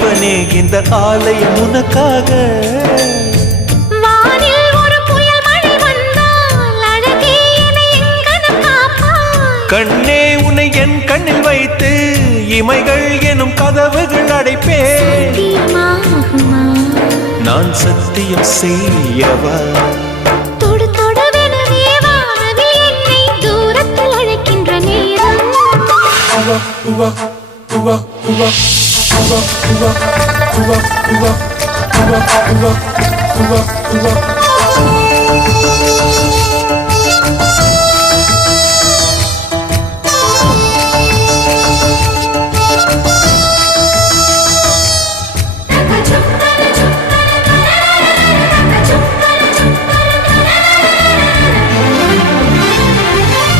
இறைவனே இந்த ஆலயம் உனக்காக. வானில் ஒரு புயல் மழை வந்தால் அழகே என்னை எங்கனம் காப்பாய். கண்ணே உன்னை என் கண்ணில் வைத்து இமைகள் எனும் கதவுகள் அடைப்பேன். சத்தியமாகுமா? நான் சத்தியம் செய்யவா? தொடு தொடுவெனவே வானவில் என்னை தூரத்தில் அழைக்கின்ற நேரம். Uva,